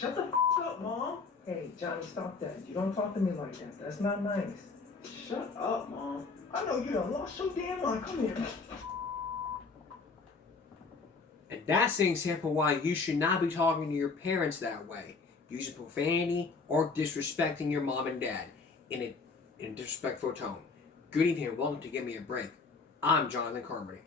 Shut the up, Mom. Hey, Johnny, stop that. You don't talk to me like that. That's not nice. Shut up, Mom. I know you done lost your damn mind. Come here. And that's an example why you should not be talking to your parents that way, using profanity or disrespecting your mom and dad in a disrespectful tone. Good evening and welcome to Give Me a Break. I'm Jonathan Carmody.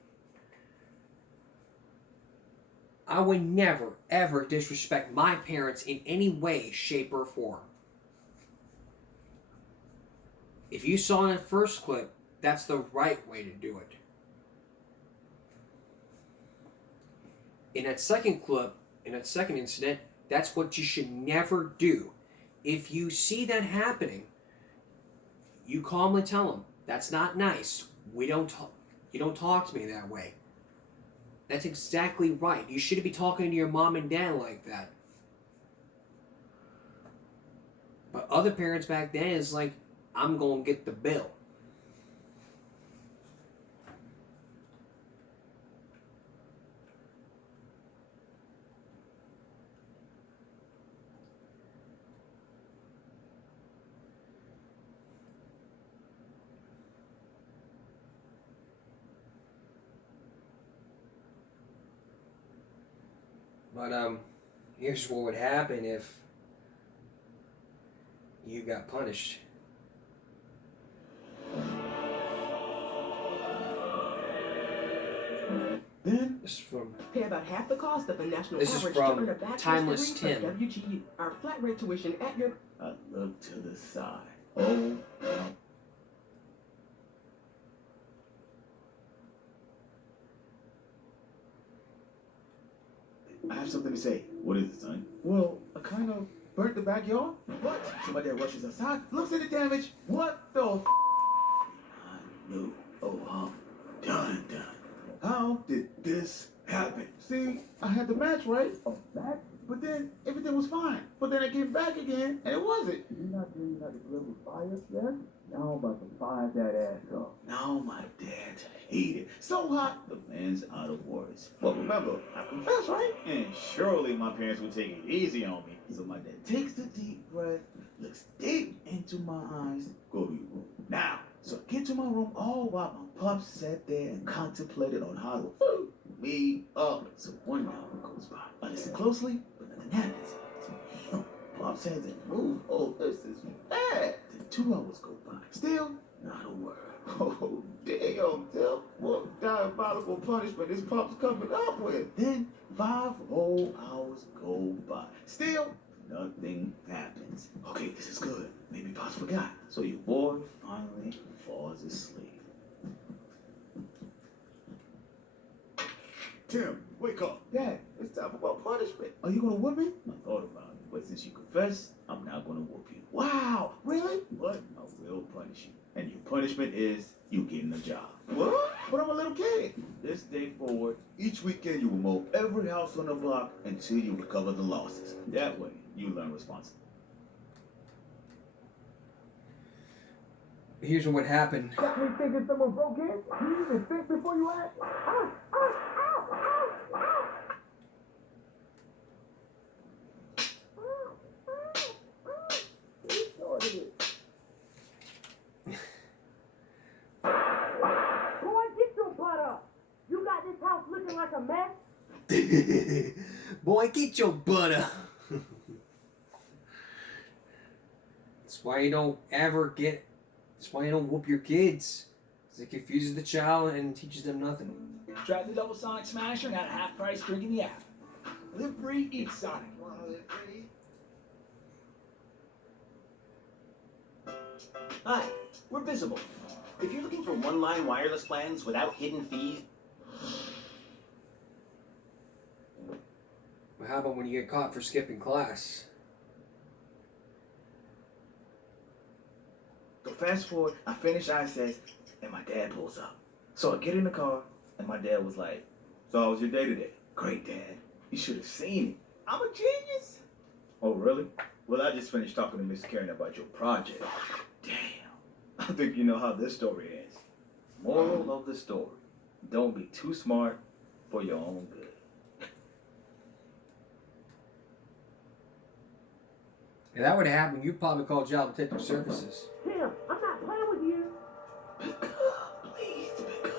I would never, ever disrespect my parents in any way, shape, or form. If you saw in that first clip, that's the right way to do it. In that second clip, in that second incident, that's what you should never do. If you see that happening, you calmly tell them, that's not nice. You don't talk to me that way. That's exactly right. You shouldn't be talking to your mom and dad like that. But other parents back then is like, I'm going to get the bill. But here's what would happen if you got punished. Then This is from Pay about half the cost of a national This is average from to earn a bachelor's Timeless degree from Tim. WGU. Our flat rate tuition at your I look to the side. Oh, no. I have something to say. What is it, son? Well, I kind of burnt the backyard. What? So my dad rushes outside, looks at the damage. What the I knew. Oh, done. How did this happen? See, I had the match, right? Oh, match? But then everything was fine. But then I came back again, and it wasn't. You not doing that to grill with fire, yeah? Now I'm about to fire that ass off. Now my dad hated. So hot, the man's out of words. Well, remember, I confessed, right? And surely my parents would take it easy on me. So my dad takes a deep breath, looks deep into my eyes, go to your room. Now, so I get to my room all while my pops sat there and contemplated on how to food me up. So 1 hour goes by. I listen closely, but nothing happens. So, pops hasn't moved. Oh, this is bad. Then 2 hours go by. Still, not a word. Oh, damn, Tim. What diabolical punishment is Pops coming up with? Then 5 whole hours go by. Still, nothing happens. Okay, this is good. Maybe Pops forgot. So your boy finally falls asleep. Tim, wake up. Dad, it's time for my punishment. Are you gonna whoop me? I thought about it, but since you confessed, I'm not gonna whoop you. Wow, really? But I will punish you. And your punishment is you getting a job. What? But I'm a little kid. This day forward, each weekend you will mow every house on the block until you recover the losses. That way, you learn responsibility. Here's what happened. Got me thinking someone broke in? You even think before you act? Boy, get your butt up. You got this house looking like a mess. Boy, get your butt up. That's why you don't whoop your kids. 'Cause it confuses the child and teaches them nothing. Try the double Sonic Smasher and at half price drink in the app. Live free, eat Sonic. Hi, we're Visible. If you're looking for one-line wireless plans without hidden fees, Well, how about when you get caught for skipping class? So fast forward, I finish ISS, and my dad pulls up. So I get in the car, and my dad was like, "So how was your day today?" "Great, Dad. You should have seen it. I'm a genius." "Oh, really? Well, I just finished talking to Miss Karen about your project." "Damn. I think you know how this story ends." Moral of the story: don't be too smart for your own good. If that would happen, you'd probably call Child Protective Services. Tim, I'm not playing with you. Please pick up.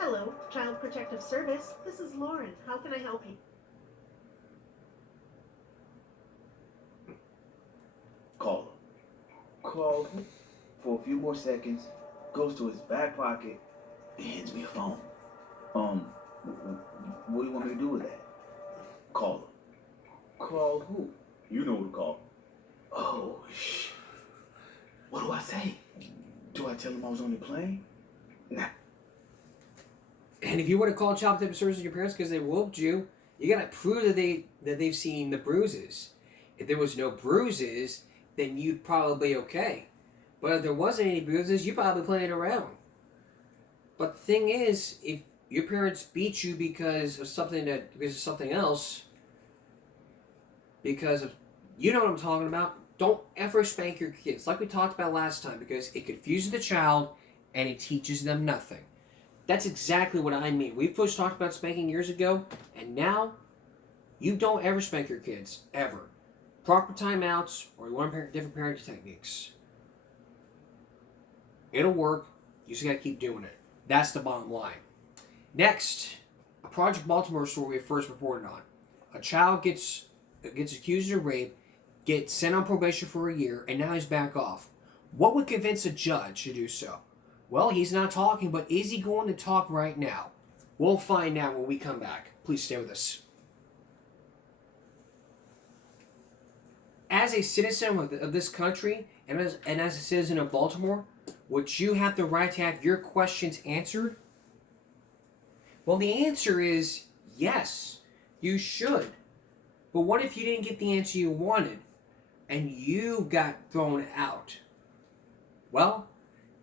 Hello, Child Protective Service. This is Lauren. How can I help you? Call him. Call him for a few more seconds, goes to his back pocket, and hands me a phone. What do you want me to do with that? Call him. Call who? You know who to call. Oh, what do I say? Do I tell him I was on the plane? Nah. And if you want to call Child Protective Services to your parents because they whooped you, you gotta prove that they've seen the bruises. If there was no bruises, then you'd probably be okay. But if there wasn't any bruises, you're probably playing around. But the thing is, if your parents beat you because of something else, because of, you know what I'm talking about, don't ever spank your kids, like we talked about last time, because it confuses the child and it teaches them nothing. That's exactly what I mean. We first talked about spanking years ago, and now you don't ever spank your kids, ever. Proper timeouts or learn different parenting techniques. It'll work. You just got to keep doing it. That's the bottom line. Next, a Project Baltimore story we first reported on. A child gets accused of rape, gets sent on probation for a year, and now he's back off. What would convince a judge to do so? Well, he's not talking, but is he going to talk right now? We'll find out when we come back. Please stay with us. As a citizen of this country, and as a citizen of Baltimore, would you have the right to have your questions answered? Well, the answer is yes, you should. But what if you didn't get the answer you wanted and you got thrown out? Well,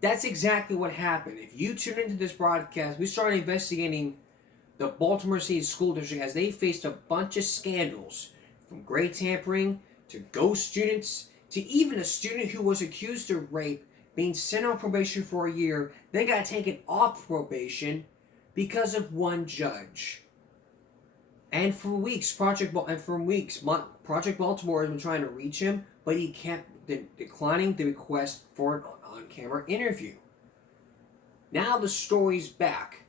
that's exactly what happened. If you tune into this broadcast, we started investigating the Baltimore City School District as they faced a bunch of scandals, from grade tampering to ghost students to even a student who was accused of rape being sent on probation for a year, then got taken off probation because of one judge. And for weeks, Project Baltimore has been trying to reach him, but he kept declining the request for an on-camera interview. Now the story's back.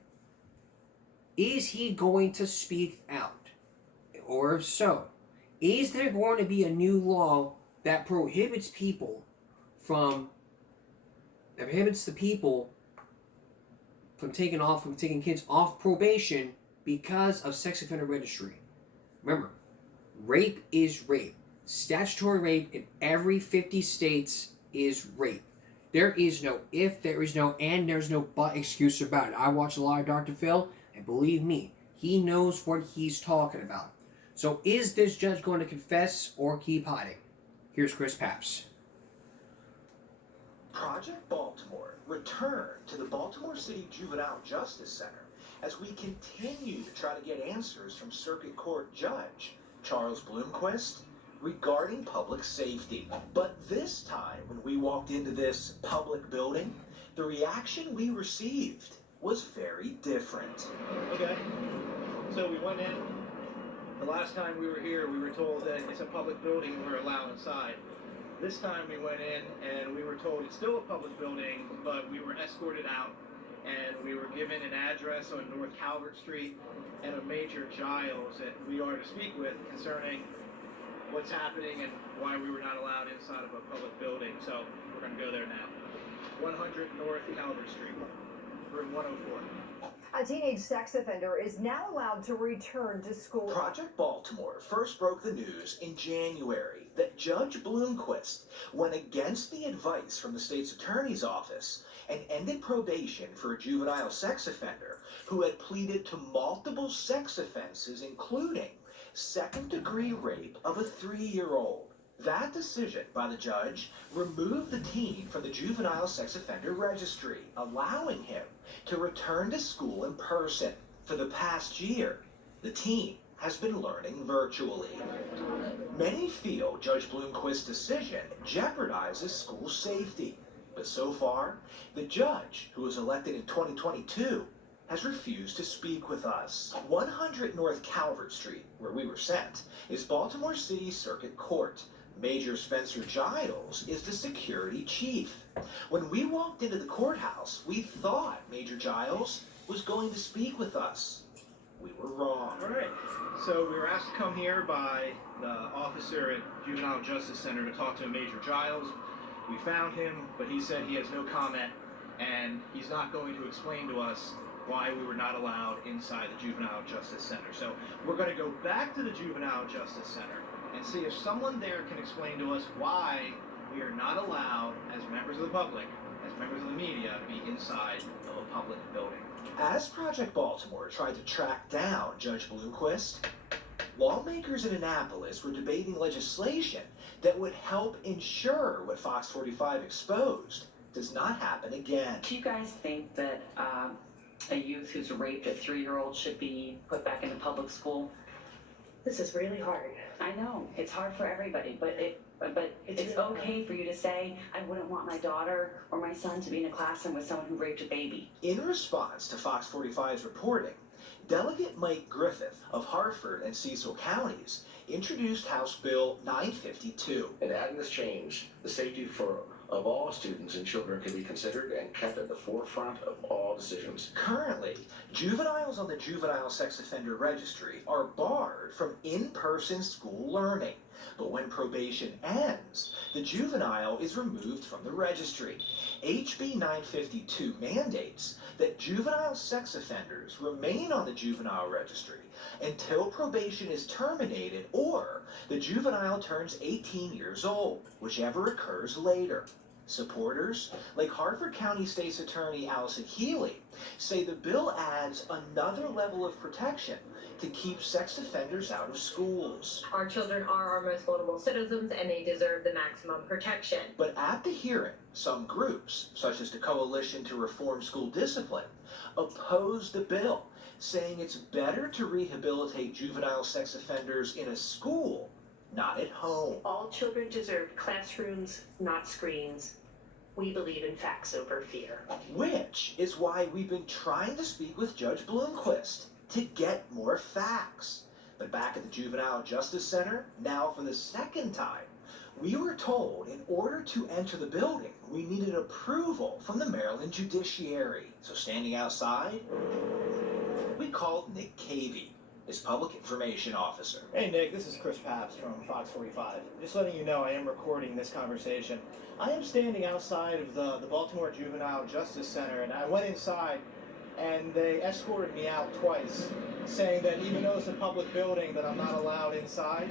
Is he going to speak out? Or if so, is there going to be a new law that prohibits the people from taking kids off probation because of sex offender registry? Remember, rape is rape. Statutory rape in every 50 states is rape. There is no if, there is no and, there's no but excuse about it. I watch a lot of Dr. Phil, and believe me, he knows what he's talking about. So is this judge going to confess or keep hiding? Here's Chris Papps. Project Baltimore returned to the Baltimore City Juvenile Justice Center as we continue to try to get answers from Circuit Court Judge Charles Bloomquist regarding public safety. But this time, when we walked into this public building, the reaction we received was very different. Okay, so we went in. The last time we were here, we were told that it's a public building and we're allowed inside. This time we went in and we were told it's still a public building, but we were escorted out and we were given an address on North Calvert Street and a Major Giles that we are to speak with concerning what's happening and why we were not allowed inside of a public building. So we're going to go there now. 100 North Calvert Street, room 104. A teenage sex offender is now allowed to return to school. Project Baltimore first broke the news in January that Judge Bloomquist went against the advice from the state's attorney's office and ended probation for a juvenile sex offender who had pleaded to multiple sex offenses, including second-degree rape of a 3-year-old. That decision by the judge removed the teen from the juvenile sex offender registry, allowing him to return to school in person. For the past year, the teen has been learning virtually. Many feel Judge Bloomquist's decision jeopardizes school safety. But so far, the judge, who was elected in 2022, has refused to speak with us. 100 North Calvert Street, where we were sent, is Baltimore City Circuit Court. Major Spencer Giles is the security chief. When we walked into the courthouse, we thought Major Giles was going to speak with us. We were wrong. All right. So we were asked to come here by the officer at Juvenile Justice Center to talk to Major Giles. We found him, but he said he has no comment, and he's not going to explain to us why we were not allowed inside the Juvenile Justice Center. So we're going to go back to the Juvenile Justice Center and see if someone there can explain to us why we are not allowed, as members of the public, as members of the media, to be inside of a public building. As Project Baltimore tried to track down Judge Bloomquist, lawmakers in Annapolis were debating legislation that would help ensure what Fox 45 exposed does not happen again. Do you guys think that a youth who's raped a 3-year-old should be put back into public school? This is really hard. I know, it's hard for everybody, but it's really okay for you to say, I wouldn't want my daughter or my son to be in a classroom with someone who raped a baby. In response to Fox 45's reporting, Delegate Mike Griffith of Harford and Cecil counties introduced House Bill 952. In adding this change, the safety of all students and children can be considered and kept at the forefront of all decisions. Currently, juveniles on the Juvenile Sex Offender Registry are barred from in-person school learning. But when probation ends, the juvenile is removed from the registry. HB 952 mandates that juvenile sex offenders remain on the juvenile registry until probation is terminated or the juvenile turns 18 years old, whichever occurs later. Supporters, like Harford County State's Attorney Allison Healy, say the bill adds another level of protection to keep sex offenders out of schools. Our children are our most vulnerable citizens and they deserve the maximum protection. But at the hearing, some groups, such as the Coalition to Reform School Discipline, opposed the bill, saying it's better to rehabilitate juvenile sex offenders in a school, not at home. All children deserve classrooms, not screens. We believe in facts over fear. Which is why we've been trying to speak with Judge Bloomquist to get more facts. But back at the Juvenile Justice Center, now for the second time, we were told in order to enter the building, we needed approval from the Maryland Judiciary. So standing outside, we called Nick Cavey, his public information officer. Hey Nick, this is Chris Papst from Fox 45. Just letting you know I am recording this conversation. I am standing outside of the Baltimore Juvenile Justice Center, and I went inside and they escorted me out twice, saying that even though it's a public building that I'm not allowed inside.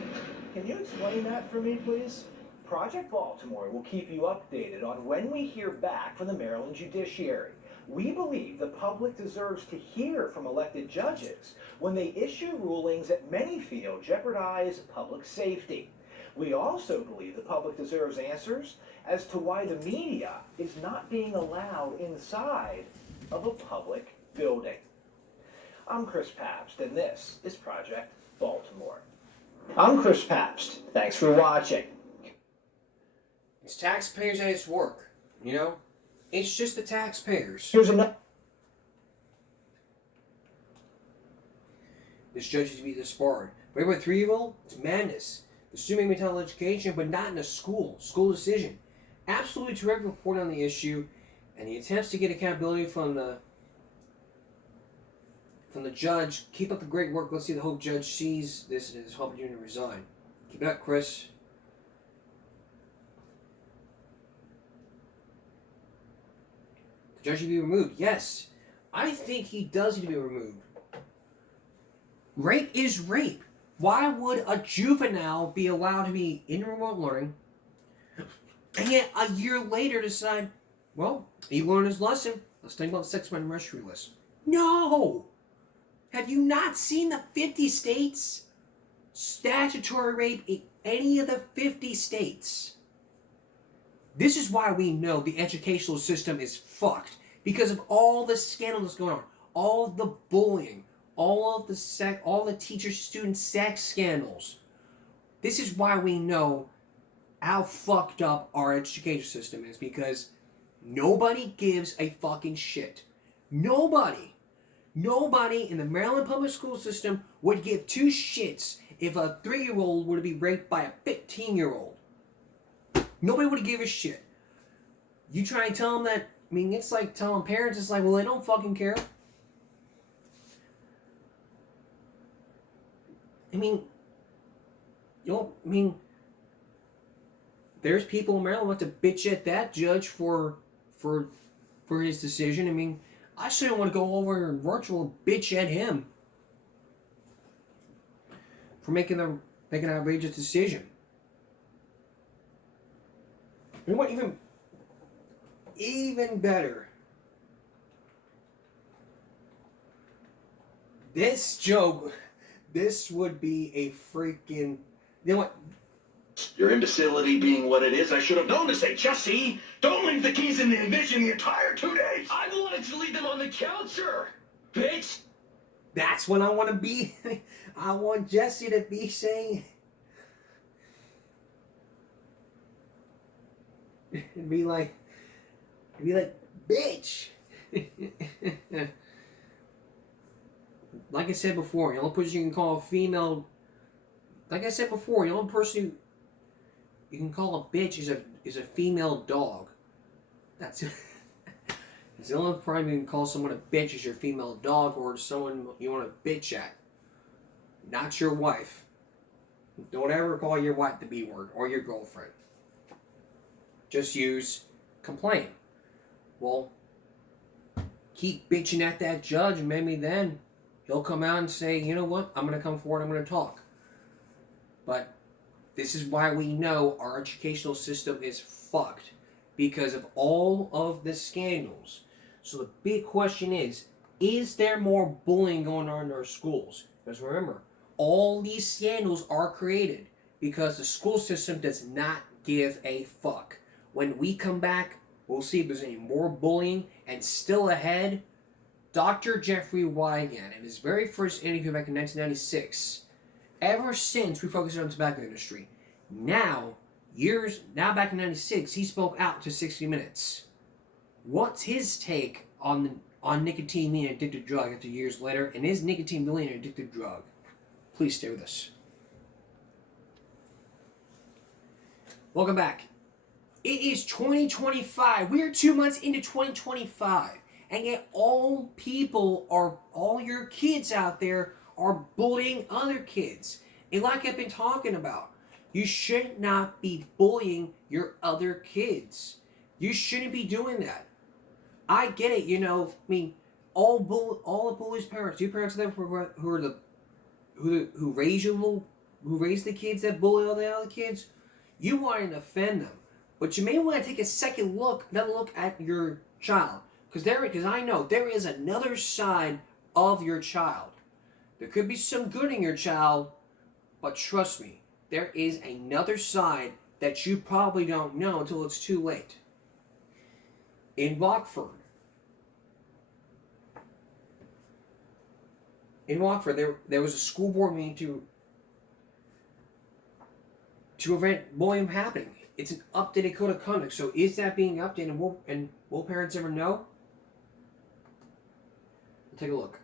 Can you explain that for me, please? Project Baltimore will keep you updated on when we hear back from the Maryland Judiciary. We believe the public deserves to hear from elected judges when they issue rulings that many feel jeopardize public safety. We also believe the public deserves answers as to why the media is not being allowed inside of a public building. I'm Chris Papst, and this is Project Baltimore. I'm Chris Papst. Thanks for watching. It's taxpayers at its work, you know? It's just the taxpayers. Here's another. This judge is to be disbarred. But with a 3-year-old, it's madness. The student may be mental education, but not in a school. School decision. Absolutely terrific report on the issue, and the attempts to get accountability from the judge. Keep up the great work. Let's see the Hope judge sees this and is hoping you to resign. Keep it up, Chris. The judge should be removed. Yes, I think he does need to be removed. Rape is rape. Why would a juvenile be allowed to be in remote learning and yet a year later decide, well, he learned his lesson, let's think about the sex offender registry list? No! Have you not seen the 50 states? Statutory rape in any of the 50 states. This is why we know the educational system is fucked. Because of all the scandals going on. All the bullying. All the teacher-student sex scandals. This is why we know how fucked up our education system is. Because nobody gives a fucking shit. Nobody in the Maryland public school system would give 2 shits if a 3-year-old were to be raped by a 15-year-old. Nobody would give a shit. You try and tell them that, I mean, it's like telling parents, it's like, well, they don't fucking care. I mean, there's people in Maryland who have to bitch at that judge for his decision. I mean, I shouldn't want to go over and virtual bitch at him for making an outrageous decision. You know what? Even better. This joke. This would be a freaking. You know what? Your imbecility being what it is, I should have known to say, Jesse, don't leave the keys in the ignition the entire 2 days. I wanted to leave them on the counter, bitch. That's what I want to be. I want Jesse to be saying. It'd be like, bitch. Like I said before, the only person you can call a female. Like I said before, the only person you can call a bitch is a female dog. That's it. It's the only time you can call someone a bitch is your female dog or someone you want to bitch at. Not your wife. Don't ever call your wife the B word or your girlfriend. Just use complain. Well, keep bitching at that judge and maybe then he'll come out and say, you know what, I'm going to come forward, I'm going to talk. But this is why we know our educational system is fucked. Because of all of the scandals. So the big question is there more bullying going on in our schools? Because remember, all these scandals are created because the school system does not give a fuck. When we come back, we'll see if there's any more bullying. And still ahead, Dr. Jeffrey Wigand, in his very first interview back in 1996, ever since we focused on the tobacco industry, now back in 96, he spoke out to 60 Minutes. What's his take on nicotine being an addictive drug after years later, and is nicotine really an addictive drug? Please stay with us. Welcome back. It is 2025. We are 2 months into 2025. And yet all your kids out there are bullying other kids. And like I've been talking about, you should not be bullying your other kids. You shouldn't be doing that. I get it, all the bullies' parents. Your parents there who raise the kids that bully all the other kids. You want to defend them, but you may want to take another look at your child, because I know there is another side of your child. There could be some good in your child, but trust me, there is another side that you probably don't know until it's too late. In Rockford, there was a school board meeting to prevent bullying from happening. It's an updated code of conduct. So is that being updated? And will parents ever know? We'll take a look.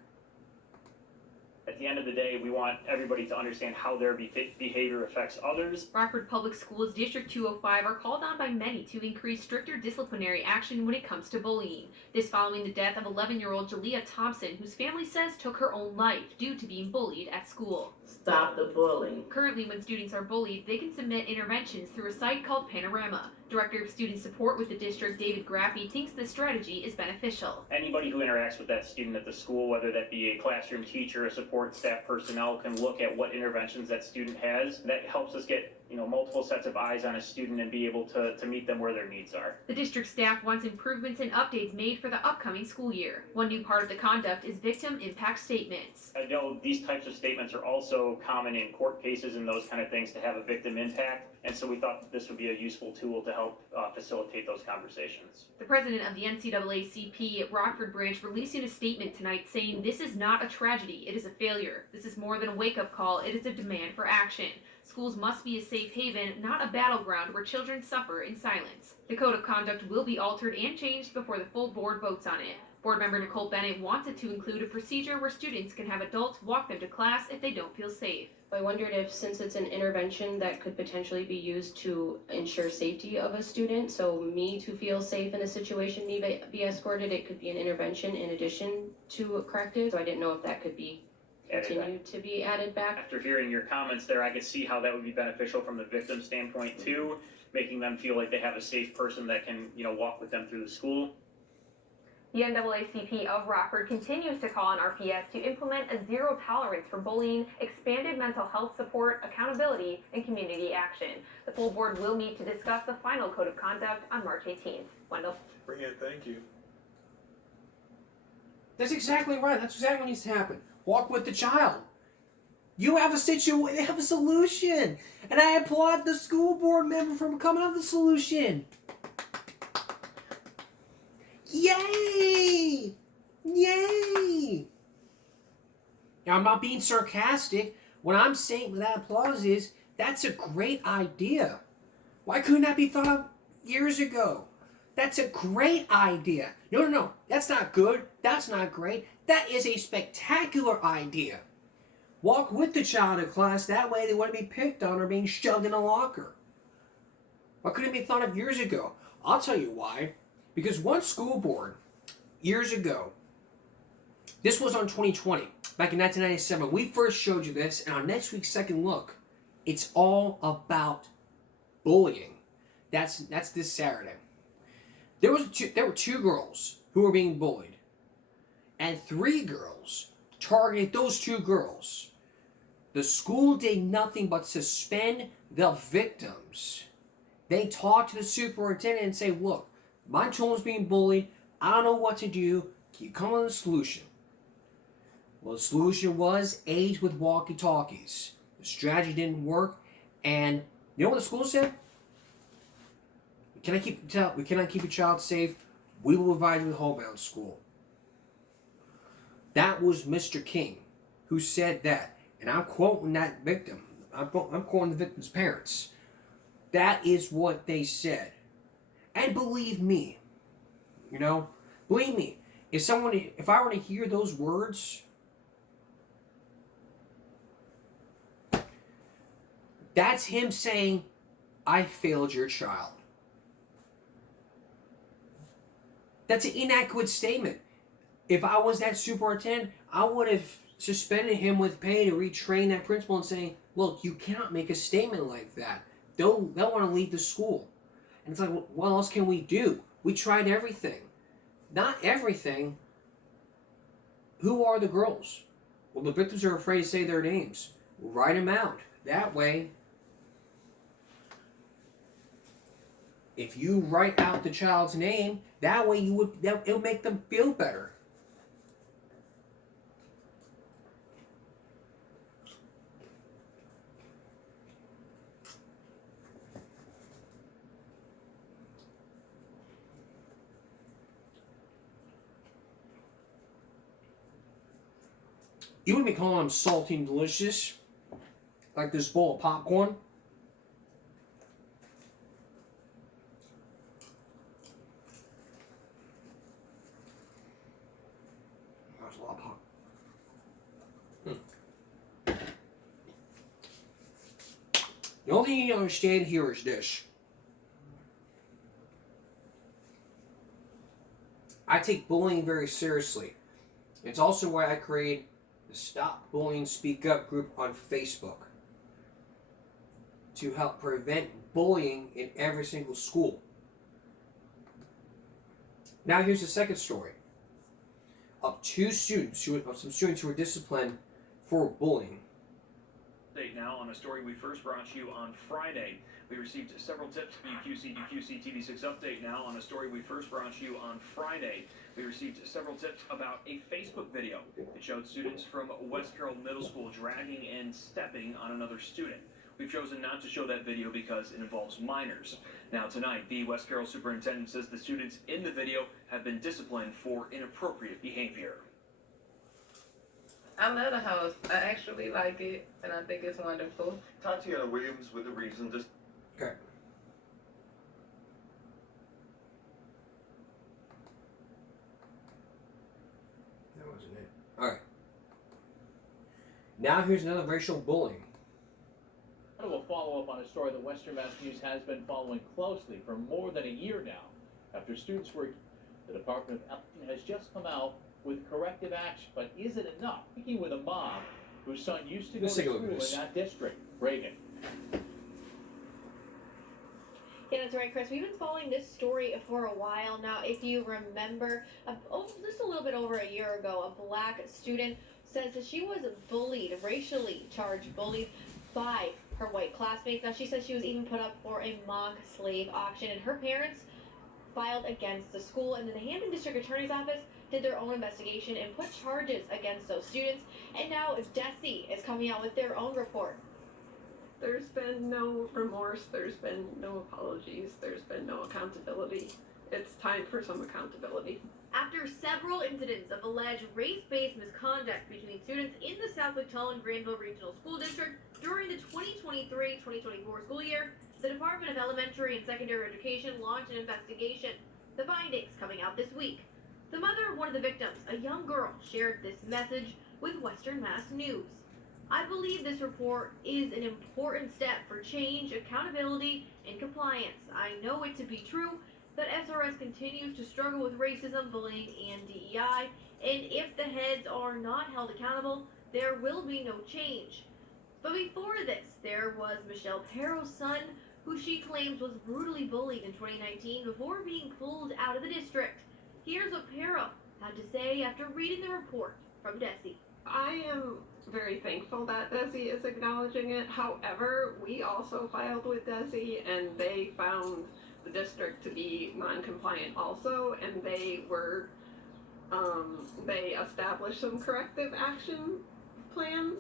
At the end of the day, we want everybody to understand how their behavior affects others. Rockford Public Schools District 205 are called on by many to increase stricter disciplinary action when it comes to bullying. This following the death of 11-year-old Jalea Thompson, whose family says took her own life due to being bullied at school. Stop the bullying. Currently, when students are bullied, they can submit interventions through a site called Panorama. Director of Student Support with the district, David Graffi, thinks this strategy is beneficial. Anybody who interacts with that student at the school, whether that be a classroom teacher, a support staff personnel, can look at what interventions that student has. That helps us get multiple sets of eyes on a student and be able to meet them where their needs are. The district staff wants improvements and updates made for the upcoming school year. One new part of the conduct is victim impact statements. I know these types of statements are also common in court cases and those kind of things to have a victim impact, and so we thought that this would be a useful tool to help facilitate those conversations. The president of the NCAACP at Rockford Branch releasing a statement tonight saying this is not a tragedy, it is a failure. This is more than a wake-up call, it is a demand for action. Schools must be a safe haven, not a battleground where children suffer in silence. The code of conduct will be altered and changed before the full board votes on it. Board member Nicole Bennett wants it to include a procedure where students can have adults walk them to class if they don't feel safe. I wondered if, since it's an intervention that could potentially be used to ensure safety of a student, so me to feel safe in a situation need to be escorted, it could be an intervention in addition to corrective. So I didn't know if that could be continued to be added back. After hearing your comments there, I could see how that would be beneficial from the victim standpoint too, making them feel like they have a safe person that can, walk with them through the school. The NAACP of Rockford continues to call on RPS to implement a zero tolerance for bullying, expanded mental health support, accountability, and community action. The full board will meet to discuss the final code of conduct on March 18th. Wendell? Bring it, thank you. That's exactly right. That's exactly what needs to happen. Walk with the child. You have a situation, they have a solution. And I applaud the school board member for coming up with a solution. Yay! Yay! Now, I'm not being sarcastic. What I'm saying with that applause is, that's a great idea. Why couldn't that be thought of years ago? That's a great idea. No. That's not good. That's not great. That is a spectacular idea. Walk with the child in class. That way they wouldn't be picked on or being shoved in a locker. Why couldn't it be thought of years ago? I'll tell you why. Because one school board, years ago, this was on 2020, back in 1997, we first showed you this, and on next week's Second Look, it's all about bullying. That's this Saturday. There were 2 girls who were being bullied, and 3 girls targeted those 2 girls. The school did nothing but suspend the victims. They talked to the superintendent and say, look, my children's being bullied. I don't know what to do. Can you come up with a solution? Well, the solution was aids with walkie-talkies. The strategy didn't work, and you know what the school said? We cannot keep your child safe. We will provide you with homebound school. That was Mr. King who said that, and I'm quoting that victim. I'm quoting the victim's parents. That is what they said. And believe me, believe me, if I were to hear those words, that's him saying, I failed your child. That's an inaccurate statement. If I was that superintendent, I would have suspended him with pay to retrain that principal and saying, look, you cannot make a statement like that. They'll want to leave the school. And it's like, well, what else can we do? We tried everything. Not everything. Who are the girls? Well, the victims are afraid to say their names. Write them out. That way, if you write out the child's name, that way it'll make them feel better. You wouldn't be calling them salty and delicious, like this bowl of popcorn. There's a lot of popcorn. The only thing you need to understand here is this. I take bullying very seriously. It's also why I create the Stop Bullying Speak Up group on Facebook to help prevent bullying in every single school. Now here's the second story of some students who were disciplined for bullying. Now on a story we first brought you on Friday. We received several tips. WQC TV6 update now on a story we first brought you on Friday. We received several tips about a Facebook video. It showed students from West Carroll Middle School dragging and stepping on another student. We've chosen not to show that video because it involves minors. Now tonight, the West Carroll superintendent says the students in the video have been disciplined for inappropriate behavior. I love the house. I actually like it, and I think it's wonderful. Tatiana Williams with the reason. Okay. That wasn't it. Alright. Now here's another racial bullying. Kind of a follow-up on a story that Western Mass News has been following closely for more than a year now. After students were, the Department of Health has just come out with corrective action. But is it enough? Speaking with a mom whose son used to go to school in that district. Reagan. Yeah, that's right, Chris. We've been following this story for a while now. If you remember, just a little bit over a year ago, a black student says that she was bullied, racially charged, bullied by her white classmates. Now, she says she was even put up for a mock slave auction, and her parents filed against the school, and then the Hampton District Attorney's Office did their own investigation and put charges against those students, and now DESE is coming out with their own report. There's been no remorse, there's been no apologies, there's been no accountability. It's time for some accountability. After several incidents of alleged race-based misconduct between students in the Southwick Tullen Granville Regional School District during the 2023-2024 school year, the Department of Elementary and Secondary Education launched an investigation. The findings coming out this week. The mother of one of the victims, a young girl, shared this message with Western Mass News. I believe this report is an important step for change, accountability, and compliance. I know it to be true that SRS continues to struggle with racism, bullying, and DEI, and if the heads are not held accountable, there will be no change. But before this, there was Michelle Perro's son, who she claims was brutally bullied in 2019 before being pulled out of the district. Here's what Perro had to say after reading the report from DESE. I am very thankful that DESE is acknowledging it. However, we also filed with DESE and they found the district to be non-compliant also, and they established some corrective action plans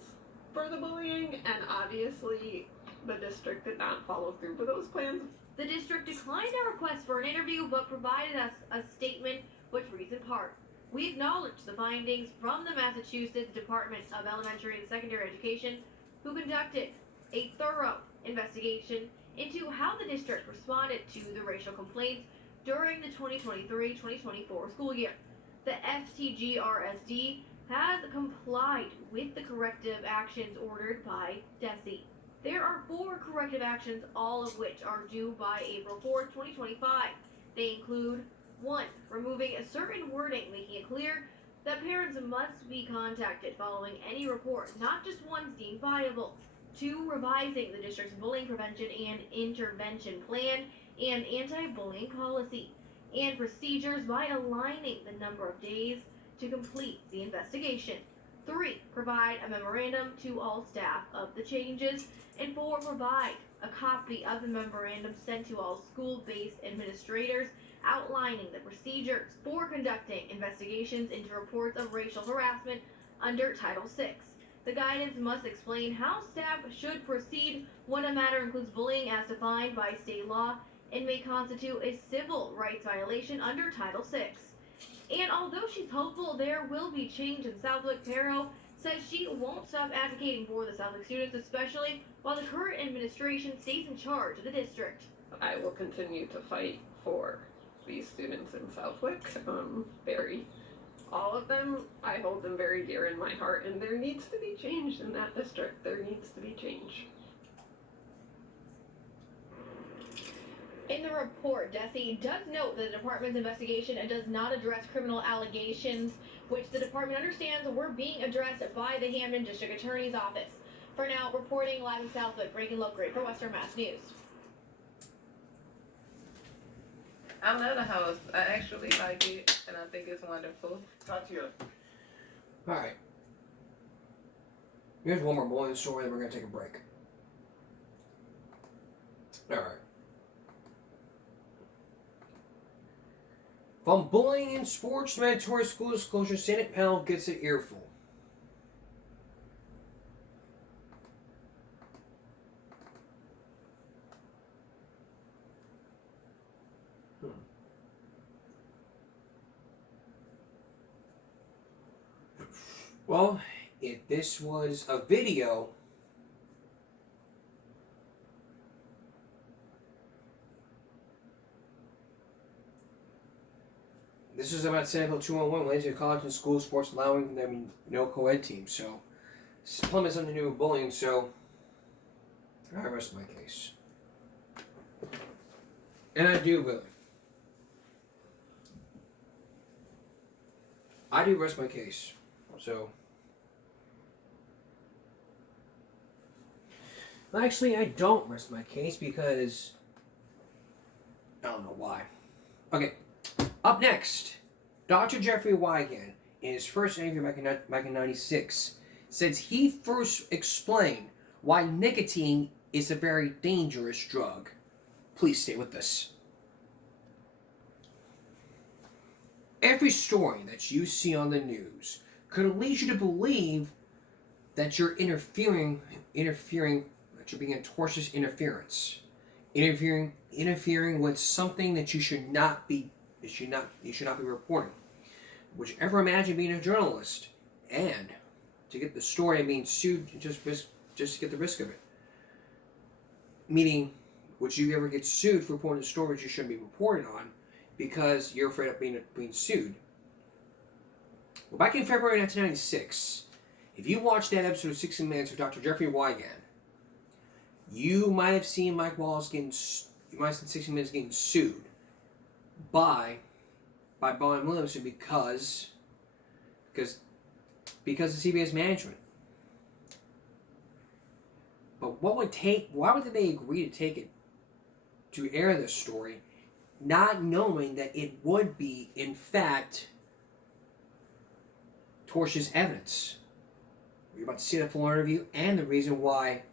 for the bullying, and obviously the district did not follow through with those plans. The district declined our request for an interview but provided us a statement which reads in part, we acknowledge the findings from the Massachusetts Department of Elementary and Secondary Education, who conducted a thorough investigation into how the district responded to the racial complaints during the 2023-2024 school year. The STGRSD has complied with the corrective actions ordered by DESE. There are 4 corrective actions, all of which are due by April 4th, 2025. They include 1. Removing a certain wording, making it clear that parents must be contacted following any report, not just ones deemed viable. 2. Revising the district's bullying prevention and intervention plan and anti-bullying policy and procedures by aligning the number of days to complete the investigation. 3. Provide a memorandum to all staff of the changes. And 4. Provide a copy of the memorandum sent to all school-based administrators outlining the procedures for conducting investigations into reports of racial harassment under Title VI. The guidance must explain how staff should proceed when a matter includes bullying as defined by state law and may constitute a civil rights violation under Title VI. And although she's hopeful there will be change in Southwick, Perro says she won't stop advocating for the Southwick students, especially while the current administration stays in charge of the district. I will continue to fight for these students in Southwick. All of them, I hold them very dear in my heart, and there needs to be change in that district. There needs to be change. In the report, DESE does note that the department's investigation does not address criminal allegations, which the department understands were being addressed by the Hampton District Attorney's Office. For now, reporting live in Southwick, Reagan Lovegrave for Western Mass News. I love the house. I actually like it, and I think it's wonderful. Katya. Alright. Here's one more bullying story, then we're going to take a break. Alright. From bullying in sports to mandatory school disclosure, Senate panel gets an earful. Well, this was a video This is about Senate Bill 211, related to college and school sports allowing them no co-ed teams. So, this plummets on the new bullying. So, I rest my case. And I do really. I do rest my case. So. Actually, I don't rest my case because. I don't know why. Okay. Up next, Dr. Jeffrey Wigand, in his first interview back in 1996, says he first explained why nicotine is a very dangerous drug. Please stay with us. Every story that you see on the news could lead you to believe that you're interfering, that you're being a tortious interference, interfering with something that you should not be reporting. Would you ever imagine being a journalist and to get the story and being sued just to get the risk of it? Meaning, would you ever get sued for reporting stories you shouldn't be reporting on because you're afraid of being sued? Well, back in February 1996, if you watched that episode of 60 Minutes with Dr. Jeffrey Wigand, you might have seen Mike Wallace you might have seen 60 Minutes getting sued by Brian Williamson because of CBS management. But why would they agree to take it to air this story, not knowing that it would be, in fact, tortious evidence? You're about to see that full interview and the reason why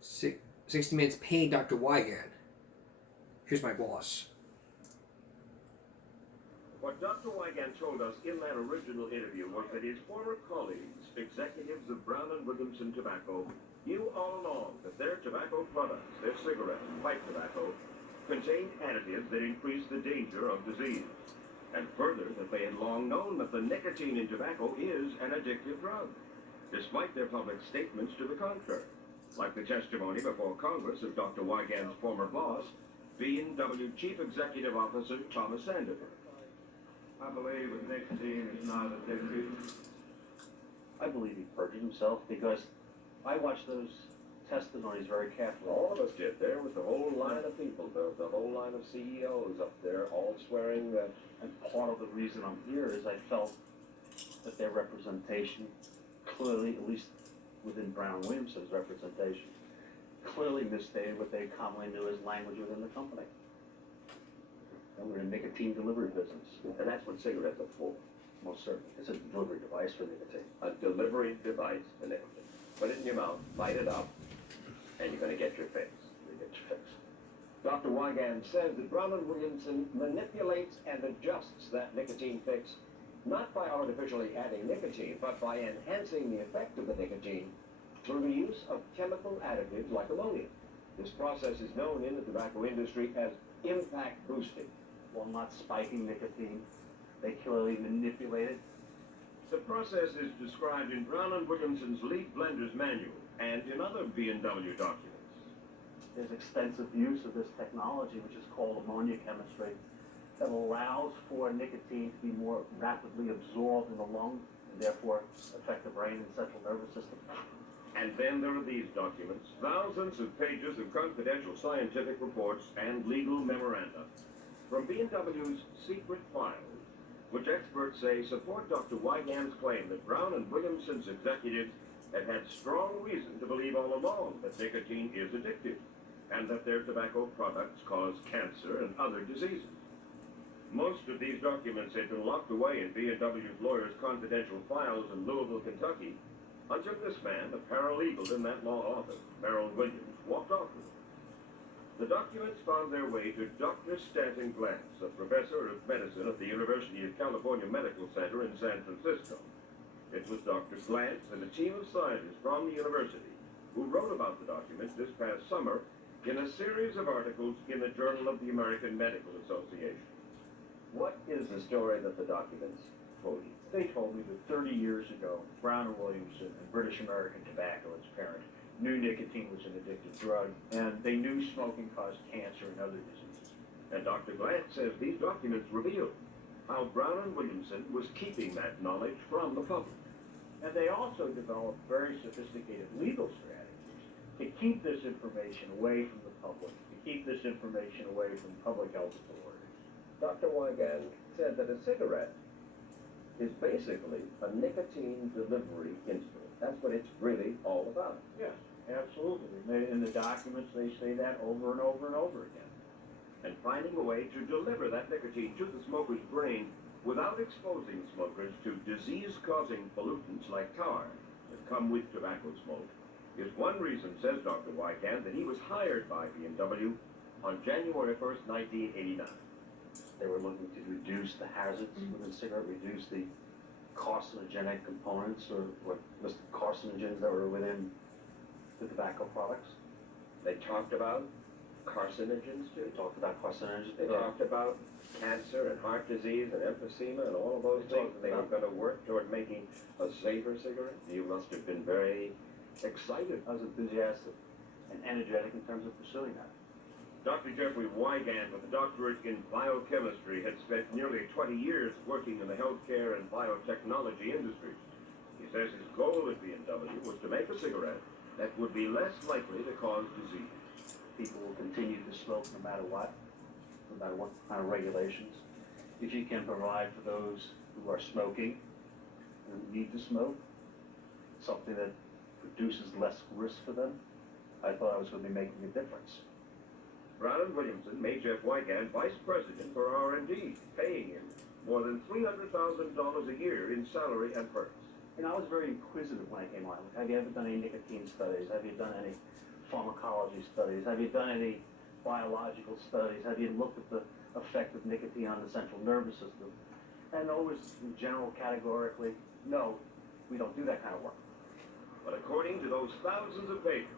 60 Minutes paid Dr. Wigand. Here's Mike Wallace. What Dr. Wigand told us in that original interview was that his former colleagues, executives of Brown and Williamson Tobacco, knew all along that their tobacco products, their cigarettes, pipe tobacco, contained additives that increased the danger of disease. And further, that they had long known that the nicotine in tobacco is an addictive drug, despite their public statements to the contrary, like the testimony before Congress of Dr. Wigand's former boss, B&W Chief Executive Officer Thomas Sandifer. I believe that nicotine is not addictive. I believe he perjured himself because I watched those testimonies very carefully. All of us did. There was the whole line of people, the whole line of CEOs up there, all swearing that. And part of the reason I'm here is I felt that their representation clearly, at least within Brown Williamson's representation, clearly misstated what they commonly knew as language within the company. And we're in the nicotine delivery business. And that's what cigarettes are for. Most certainly. It's a delivery device for nicotine. A delivery device for nicotine. Put it in your mouth, light it up, and you're going to get your fix. You get your fix. Dr. Wigand says that Brown and Williamson manipulates and adjusts that nicotine fix, not by artificially adding nicotine, but by enhancing the effect of the nicotine through the use of chemical additives like ammonia. This process is known in the tobacco industry as impact boosting. While not spiking nicotine, they clearly manipulate it. The process is described in Brown and Williamson's lead blender's manual and in other B&W documents. There's extensive use of this technology, which is called ammonia chemistry, that allows for nicotine to be more rapidly absorbed in the lung and therefore affect the brain and central nervous system. And then there are these documents, thousands of pages of confidential scientific reports and legal memoranda from B&W's secret files, which experts say support Dr. Wigand's claim that Brown and Williamson's executives had had strong reason to believe all along that nicotine is addictive and that their tobacco products cause cancer and other diseases. Most of these documents had been locked away in B&W's lawyers' confidential files in Louisville, Kentucky, until this man, the paralegal in that law office, Merrill Williams, walked off with them. The documents found their way to Dr. Stanton Glantz, a professor of medicine at the University of California Medical Center in San Francisco. It was Dr. Glantz and a team of scientists from the university who wrote about the documents this past summer in a series of articles in the Journal of the American Medical Association. What is the story that the documents told you? They told me that 30 years ago, Brown and Williamson and British American Tobacco, its parent, knew nicotine was an addictive drug, and they knew smoking caused cancer and other diseases. And Dr. Glantz says these documents reveal how Brown and Williamson was keeping that knowledge from the public. And they also developed very sophisticated legal strategies to keep this information away from the public, to keep this information away from public health authorities. Dr. Wiegand said that a cigarette is basically a nicotine delivery instrument. That's what it's really all about. Yes, absolutely. In the documents, they say that over and over and over again. And finding a way to deliver that nicotine to the smoker's brain without exposing smokers to disease-causing pollutants like tar that come with tobacco smoke is one reason, says Dr. Wiegand, that he was hired by B&W on January 1st, 1989. They were looking to reduce the hazards within cigarette, reduce the carcinogenic components or listed carcinogens that were within the tobacco products. They talked about carcinogens too. They talked about carcinogens. They talked about cancer and heart disease and emphysema and all of those things. They were going to work toward making a safer cigarette. You must have been very excited. I was enthusiastic and energetic in terms of pursuing that. Dr. Jeffrey Wiegand, with a doctorate in biochemistry, had spent nearly 20 years working in the healthcare and biotechnology industries. He says his goal at B&W was to make a cigarette that would be less likely to cause disease. People will continue to smoke no matter what kind of regulations. If you can provide for those who are smoking, who need to smoke, something that produces less risk for them, I thought I was going to be making a difference. Brown & Williamson made Jeff Wiegand vice president for R&D, paying him more than $300,000 a year in salary and perks. You know, I was very inquisitive when I came on. Have you ever done any nicotine studies? Have you done any pharmacology studies? Have you done any biological studies? Have you looked at the effect of nicotine on the central nervous system? And always, in general, categorically, no, we don't do that kind of work. But according to those thousands of papers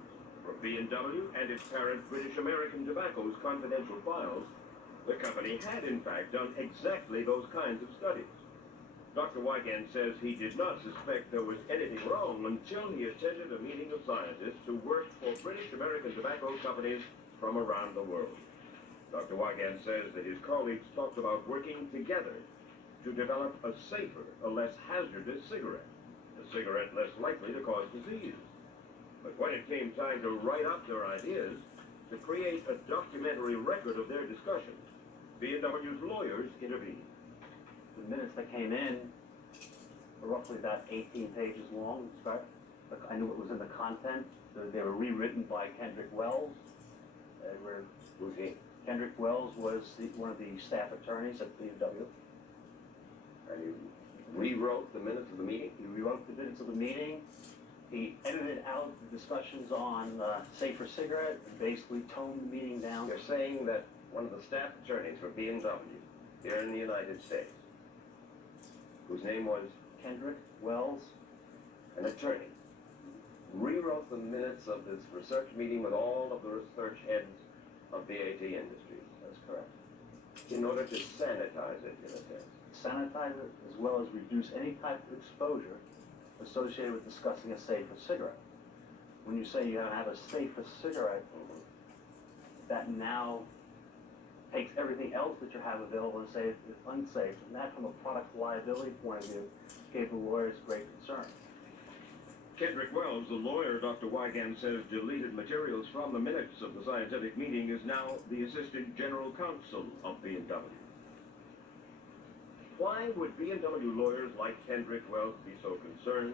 from B&W and its parent British American Tobacco's confidential files, the company had in fact done exactly those kinds of studies. Dr. Wiegand says he did not suspect there was anything wrong until he attended a meeting of scientists who worked for British American tobacco companies from around the world. Dr. Wiegand says that his colleagues talked about working together to develop a safer, a less hazardous cigarette, a cigarette less likely to cause disease. But when it came time to write up their ideas, to create a documentary record of their discussions, B&W's lawyers intervened. The minutes that came in were roughly about 18 pages long. I knew what was in the content. They were rewritten by Kendrick Wells. Who's he? Kendrick Wells was one of the staff attorneys at B&W. And he rewrote the minutes of the meeting? He rewrote the minutes of the meeting. He edited out the discussions on safer cigarette and basically toned the meeting down. You're saying that one of the staff attorneys for B&W here in the United States, whose name was Kendrick Wells, an attorney, rewrote the minutes of this research meeting with all of the research heads of BAT Industries. That's correct. In order to sanitize it, in a sense. Sanitize it as well as reduce any type of exposure associated with discussing a safer cigarette. When you say you have a safer cigarette, that now takes everything else that you have available and say it's unsafe. And that, from a product liability point of view, gave the lawyers great concern. Kendrick Wells, the lawyer Dr. Wiegand says deleted materials from the minutes of the scientific meeting, is now the assistant general counsel of B&W. Why would B&W lawyers like Kendrick Wells be so concerned?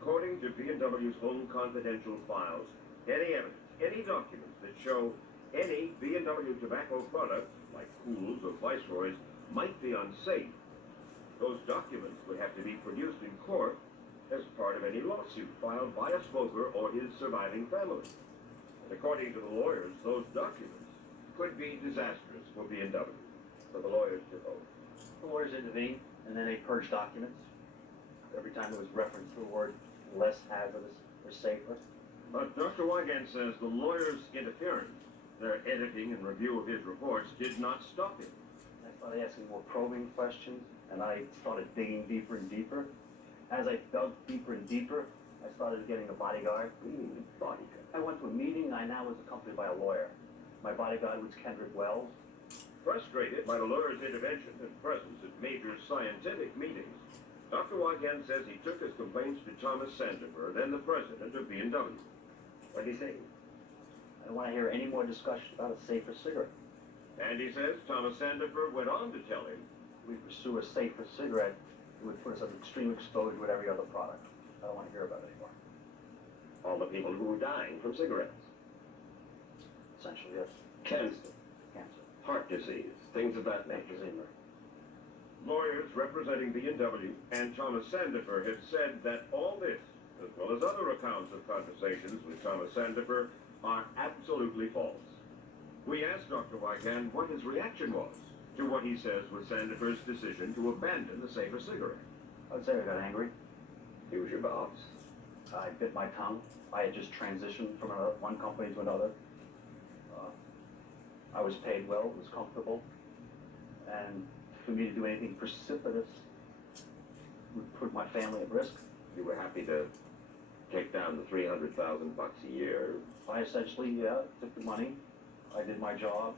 According to B&W's own confidential files, any evidence, any documents that show any B&W tobacco product, like Cools or Viceroys, might be unsafe, those documents would have to be produced in court as part of any lawsuit filed by a smoker or his surviving family. And according to the lawyers, those documents could be disastrous for B&W. So the lawyers took over. The lawyers intervened, and then they purged documents. Every time there was reference to the word less hazardous or safer. But Dr. Wiegand says the lawyers' interference, their editing and review of his reports, did not stop him. I started asking more probing questions, and I started digging deeper and deeper. As I dug deeper and deeper, I started getting a bodyguard. Bodyguard. I went to a meeting. I now was accompanied by a lawyer. My bodyguard was Kendrick Wells. Frustrated by the lawyer's intervention and presence at major scientific meetings, Dr. Wiegand says he took his complaints to Thomas Sandifer, then the president of B&W. What'd he say? I don't want to hear any more discussion about a safer cigarette. And he says Thomas Sandifer went on to tell him, We pursue a safer cigarette, it would put us at extreme exposure with every other product. I don't want to hear about it anymore. all the people who were dying from cigarettes. Essentially, yes. Cancer, heart disease, things of that nature. Lawyers representing B&W and Thomas Sandifer have said that all this, as well as other accounts of conversations with Thomas Sandifer, are absolutely false. We asked Dr. Wigand what his reaction was to what he says was Sandifer's decision to abandon the safer cigarette. I would say I got angry. He was your boss. I bit my tongue. I had just transitioned from one company to another. I was paid well, was comfortable, and for me to do anything precipitous would put my family at risk. You were happy to take down the $300,000 a year. I essentially, took the money. I did my job.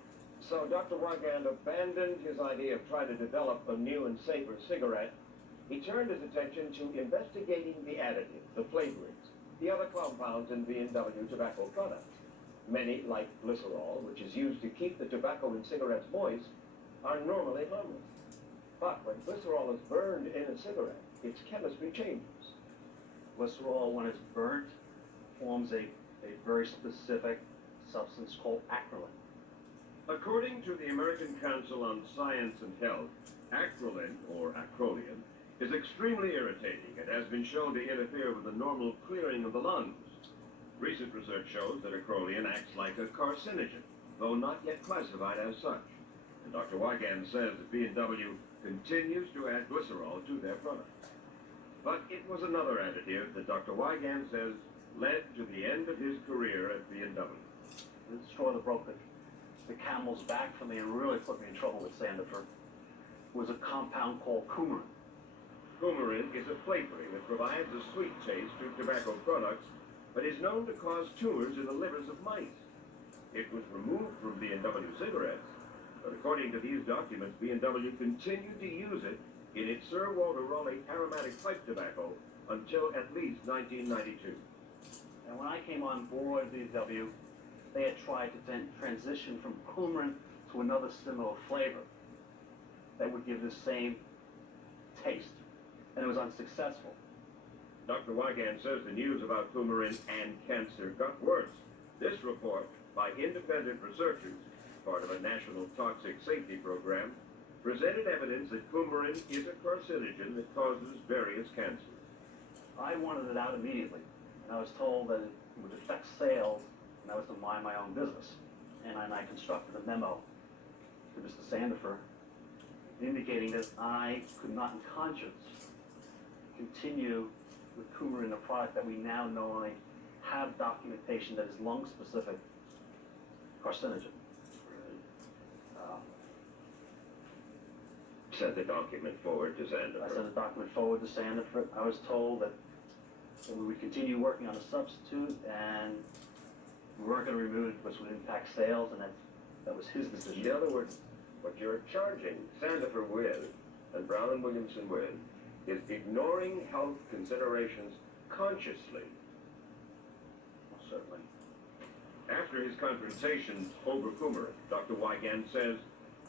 So Dr. Wigand abandoned his idea of trying to develop a new and safer cigarette. He turned his attention to investigating the additives, the flavorings, the other compounds in B&W tobacco products. Many, like glycerol, which is used to keep the tobacco in cigarettes moist, are normally harmless. But when glycerol is burned in a cigarette, its chemistry changes. Glycerol, when it's burnt, forms a very specific substance called acrolein. According to the American Council on Science and Health, acrolein, or acrolein, is extremely irritating and has been shown to interfere with the normal clearing of the lungs. Recent research shows that acrolein acts like a carcinogen, though not yet classified as such. And Dr. Wigand says that B&W continues to add glycerol to their product. But it was another additive that Dr. Wigand says led to the end of his career at B&W. The straw that broke the camel's back for me and really put me in trouble with Sandifer was a compound called coumarin. Coumarin is a flavoring that provides a sweet taste to tobacco products, but is known to cause tumors in the livers of mice. It was removed from B&W cigarettes, but according to these documents, B&W continued to use it in its Sir Walter Raleigh aromatic pipe tobacco until at least 1992. And when I came on board B&W, they had tried to transition from coumarin to another similar flavor that would give the same taste, and it was unsuccessful. Dr. Wigand says the news about coumarin and cancer got worse. This report by independent researchers, part of a national toxic safety program, presented evidence that coumarin is a carcinogen that causes various cancers. I wanted it out immediately, and I was told that it would affect sales, and I was to mind my own business. And I constructed a memo to Mr. Sandifer indicating that I could not in conscience continue with coumarin, a product that we now know have documentation that is lung-specific carcinogen. Sent the document forward to Sandifer. I sent the document forward to Sandifer. I was told that we would continue working on a substitute, and we weren't going to remove it because it would impact sales, and that was his decision. In other words, what you're charging Sandifer with, and Brown and Williamson with, is ignoring health considerations consciously. Well, certainly. After his confrontation over coumarin, Dr. Wigand says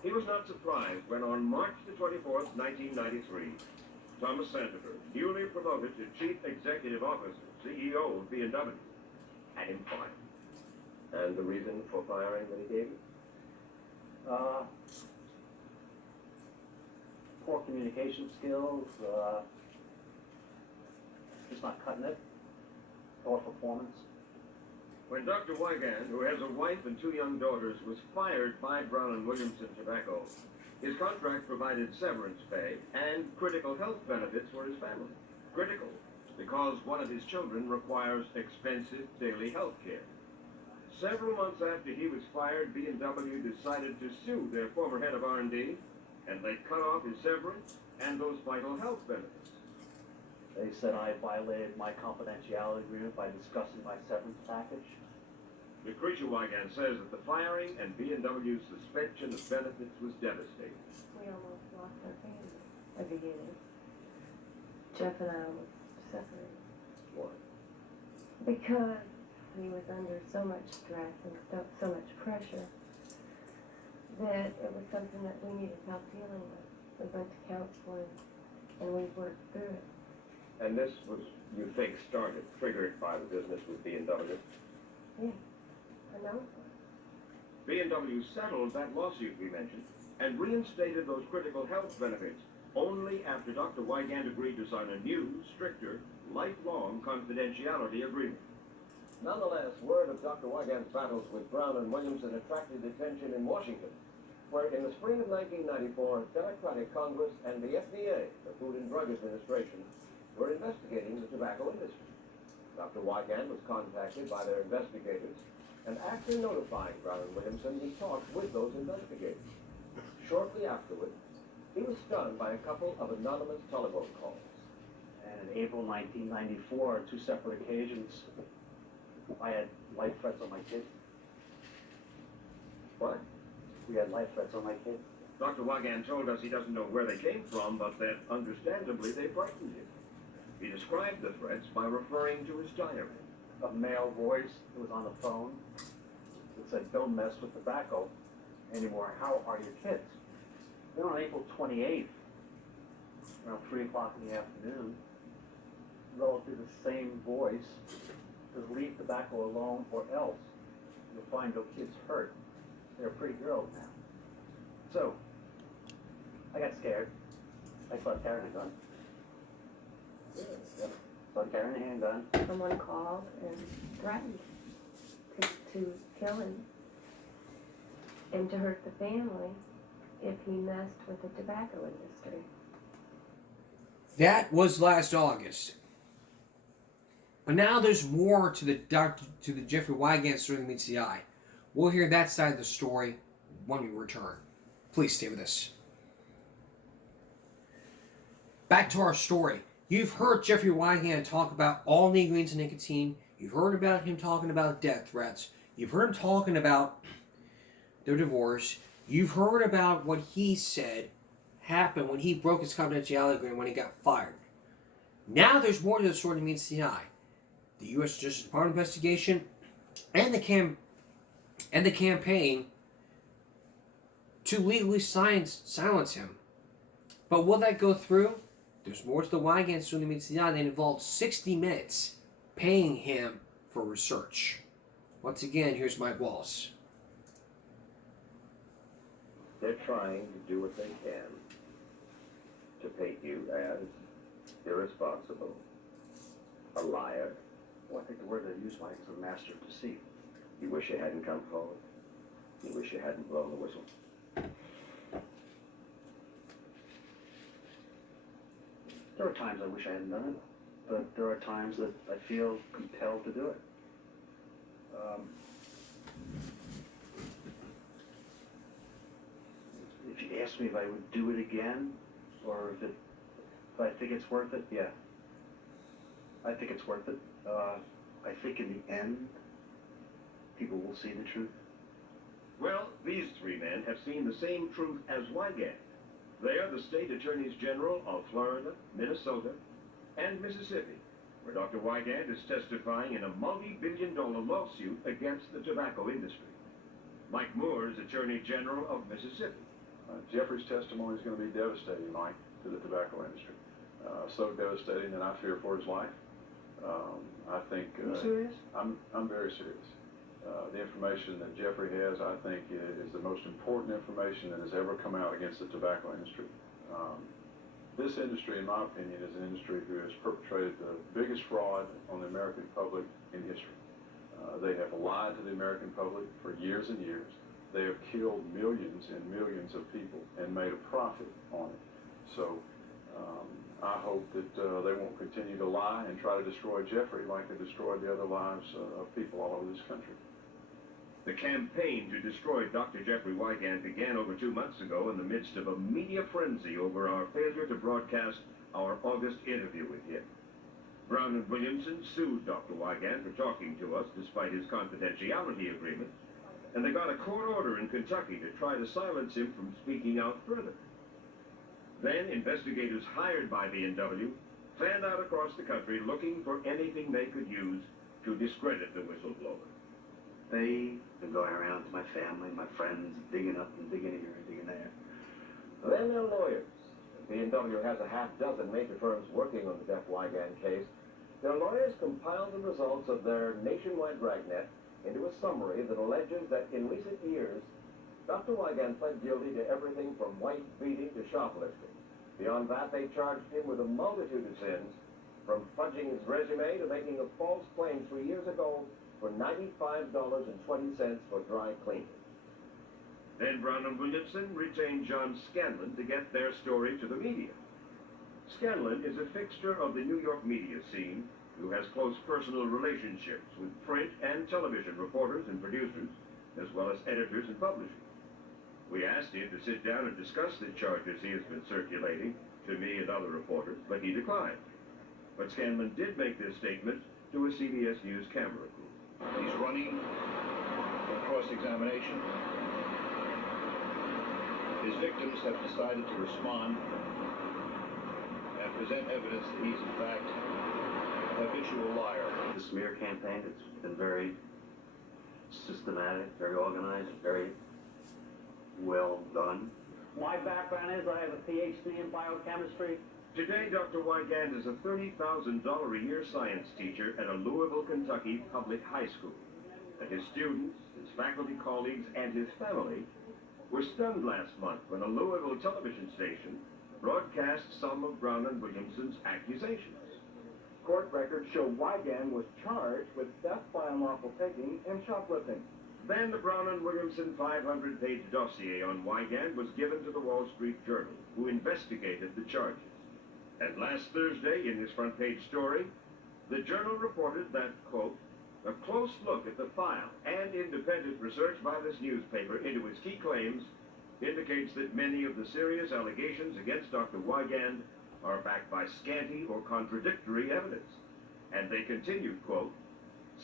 he was not surprised when on March the 24th, 1993, Thomas Sandifer, newly promoted to Chief Executive Officer, CEO of B&W, had him fired. And the reason for firing that he gave him? Poor communication skills, just not cutting it, poor performance. When Dr. Wigand, who has a wife and 2 young daughters, was fired by Brown and Williamson Tobacco, his contract provided severance pay and critical health benefits for his family. Critical because one of his children requires expensive daily health care. Several months after he was fired, B&W decided to sue their former head of R&D, and they cut off his severance and those vital health benefits. They said I violated my confidentiality agreement by discussing my severance package. Lucretia Wigand says that the firing and B&W's suspension of benefits was devastating. We almost lost our family at the beginning. Jeff and I almost separated. Why? Because he was under so much stress and so much pressure that it was something that we needed help dealing with. We went to counseling and we worked through it. And this was, you think, triggered by the business with B&W? Yeah, I know. B&W settled that lawsuit we mentioned and reinstated those critical health benefits only after Dr. Wygand agreed to sign a new, stricter, lifelong confidentiality agreement. Nonetheless, word of Dr. Wygand's battles with Brown and Williamson attracted attention in Washington, where in the spring of 1994, Democratic Congress and the FDA, the Food and Drug Administration, were investigating the tobacco industry. Dr. Wygand was contacted by their investigators, and after notifying Brown and Williamson, he talked with those investigators. Shortly afterward, he was stunned by a couple of anonymous telephone calls. And in April 1994, 2 separate occasions, I had life threats on my kid. What? We had life threats on my kid. Dr. Wygand told us he doesn't know where they came from, but that, understandably, they frightened him. He described the threats by referring to his diary. A male voice that was on the phone that said, "Don't mess with tobacco anymore. How are your kids?" Then on April 28th, around 3 o'clock in the afternoon, relative to the same voice says, "Leave tobacco alone or else you'll find your kids hurt. They're pretty girls now." So, I got scared. I started carrying a gun. Started carrying a handgun. Someone called and threatened to kill him and to hurt the family if he messed with the tobacco industry. That was last August. But now there's more to the Jeffrey Wygand story that meets the eye. We'll hear that side of the story when we return. Please stay with us. Back to our story. You've heard Jeffrey Wygand talk about all the ingredients of nicotine. You've heard about him talking about death threats. You've heard him talking about their divorce. You've heard about what he said happened when he broke his confidentiality agreement when he got fired. Now there's more to the story that meets the eye. The U.S. Justice Department investigation and the campaign to legally silence him. But will that go through? There's more to the Wygand story that meets the eye that involves 60 Minutes paying him for research. Once again, here's Mike Wallace. They're trying to do what they can to paint you as irresponsible, a liar. Well, I think the word they use, Mike, is a master of deceit. You wish you hadn't come forward. You wish you hadn't blown the whistle. There are times I wish I hadn't done it, but there are times that I feel compelled to do it. If you ask me if I would do it again, or if I think it's worth it, yeah. I think it's worth it. I think in the end, people will see the truth. Well, these 3 men have seen the same truth as Wygand. They are the state attorneys general of Florida, Minnesota, and Mississippi, where Dr. Wygand is testifying in a multi-billion-dollar lawsuit against the tobacco industry. Mike Moore is Attorney General of Mississippi. Jeffrey's testimony is going to be devastating, Mike, to the tobacco industry. So devastating that I fear for his life. I think... Are you serious? I'm very serious. The information that Jeffrey has, I think, is the most important information that has ever come out against the tobacco industry. This industry, in my opinion, is an industry who has perpetrated the biggest fraud on the American public in history. They have lied to the American public for years and years. They have killed millions and millions of people and made a profit on it. So I hope that they won't continue to lie and try to destroy Jeffrey like they destroyed the other lives of people all over this country. The campaign to destroy Dr. Jeffrey Wygand began over 2 months ago in the midst of a media frenzy over our failure to broadcast our August interview with him. Brown and Williamson sued Dr. Wygand for talking to us despite his confidentiality agreement, and they got a court order in Kentucky to try to silence him from speaking out further. Then investigators hired by B&W fanned out across the country looking for anything they could use to discredit the whistleblower. They been going around to my family, my friends, digging up and digging here and digging there. Then they're lawyers. B&W has a half dozen major firms working on the Jeff Wigand case. Their lawyers compiled the results of their nationwide dragnet into a summary that alleges that in recent years, Dr. Wigand pled guilty to everything from wife beating to shoplifting. Beyond that, they charged him with a multitude of sins, from fudging his resume to making a false claim 3 years ago for $95.20 for dry cleaning. Then Brown and Williamson retained John Scanlon to get their story to the media. Scanlon is a fixture of the New York media scene who has close personal relationships with print and television reporters and producers, as well as editors and publishers. We asked him to sit down and discuss the charges he has been circulating to me and other reporters, but he declined. But Scanlon did make this statement to a CBS News camera crew. He's running for cross-examination. His victims have decided to respond and present evidence that he's in fact a habitual liar. The smear campaign, it's been very systematic, very organized, very well done. My background is I have a PhD in biochemistry. Today, Dr. Wigand is a $30,000 a year science teacher at a Louisville, Kentucky public high school. And his students, his faculty colleagues, and his family were stunned last month when a Louisville television station broadcast some of Brown and Williamson's accusations. Court records show Wigand was charged with theft by unlawful taking and shoplifting. Then the Brown and Williamson 500-page dossier on Wigand was given to the Wall Street Journal, who investigated the charges. And last Thursday, in his front-page story, the Journal reported that, quote, a close look at the file and independent research by this newspaper into his key claims indicates that many of the serious allegations against Dr. Wigand are backed by scanty or contradictory evidence. And they continued, quote,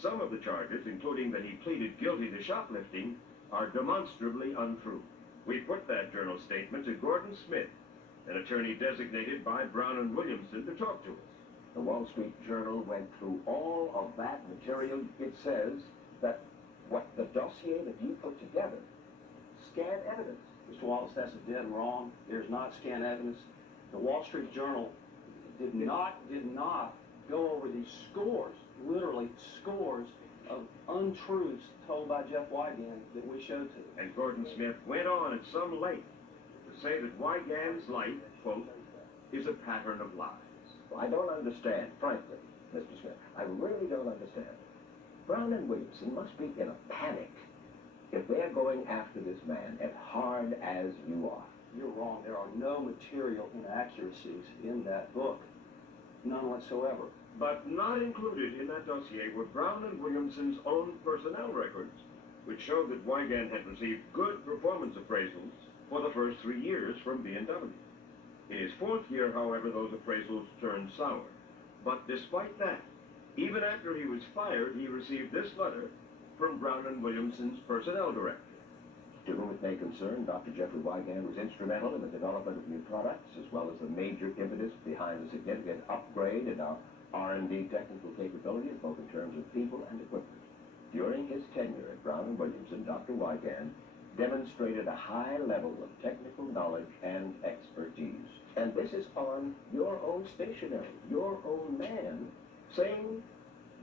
some of the charges, including that he pleaded guilty to shoplifting, are demonstrably untrue. We put that Journal statement to Gordon Smith, an attorney designated by Brown and Williamson to talk to us. The Wall Street Journal went through all of that material. It says that what the dossier that you put together, scant evidence. Mr. Wallace, that's dead wrong. There's not scant evidence. The Wall Street Journal did not go over these scores, literally scores of untruths told by Jeff Wigand that we showed to them. And Gordon Smith went on at some length to say that Wigand's life, quote, is a pattern of lies. Well, I don't understand, frankly, Mr. Smith. I really don't understand. Brown and Williamson must be in a panic if they're going after this man as hard as you are. You're wrong. There are no material inaccuracies in that book. None whatsoever. But not included in that dossier were Brown and Williamson's own personnel records, which showed that Wigand had received good performance appraisals for the first 3 years from B&W. In his 4th year, however, those appraisals turned sour. But despite that, even after he was fired, he received this letter from Brown and Williamson's personnel director. To whom it may concern, Dr. Jeffrey Wigand was instrumental in the development of new products, as well as the major impetus behind the significant upgrade in our R&D technical capabilities, both in terms of people and equipment. During his tenure at Brown and Williamson, Dr. Wigand demonstrated a high level of technical knowledge and expertise. And this is on your own stationery, your own man, saying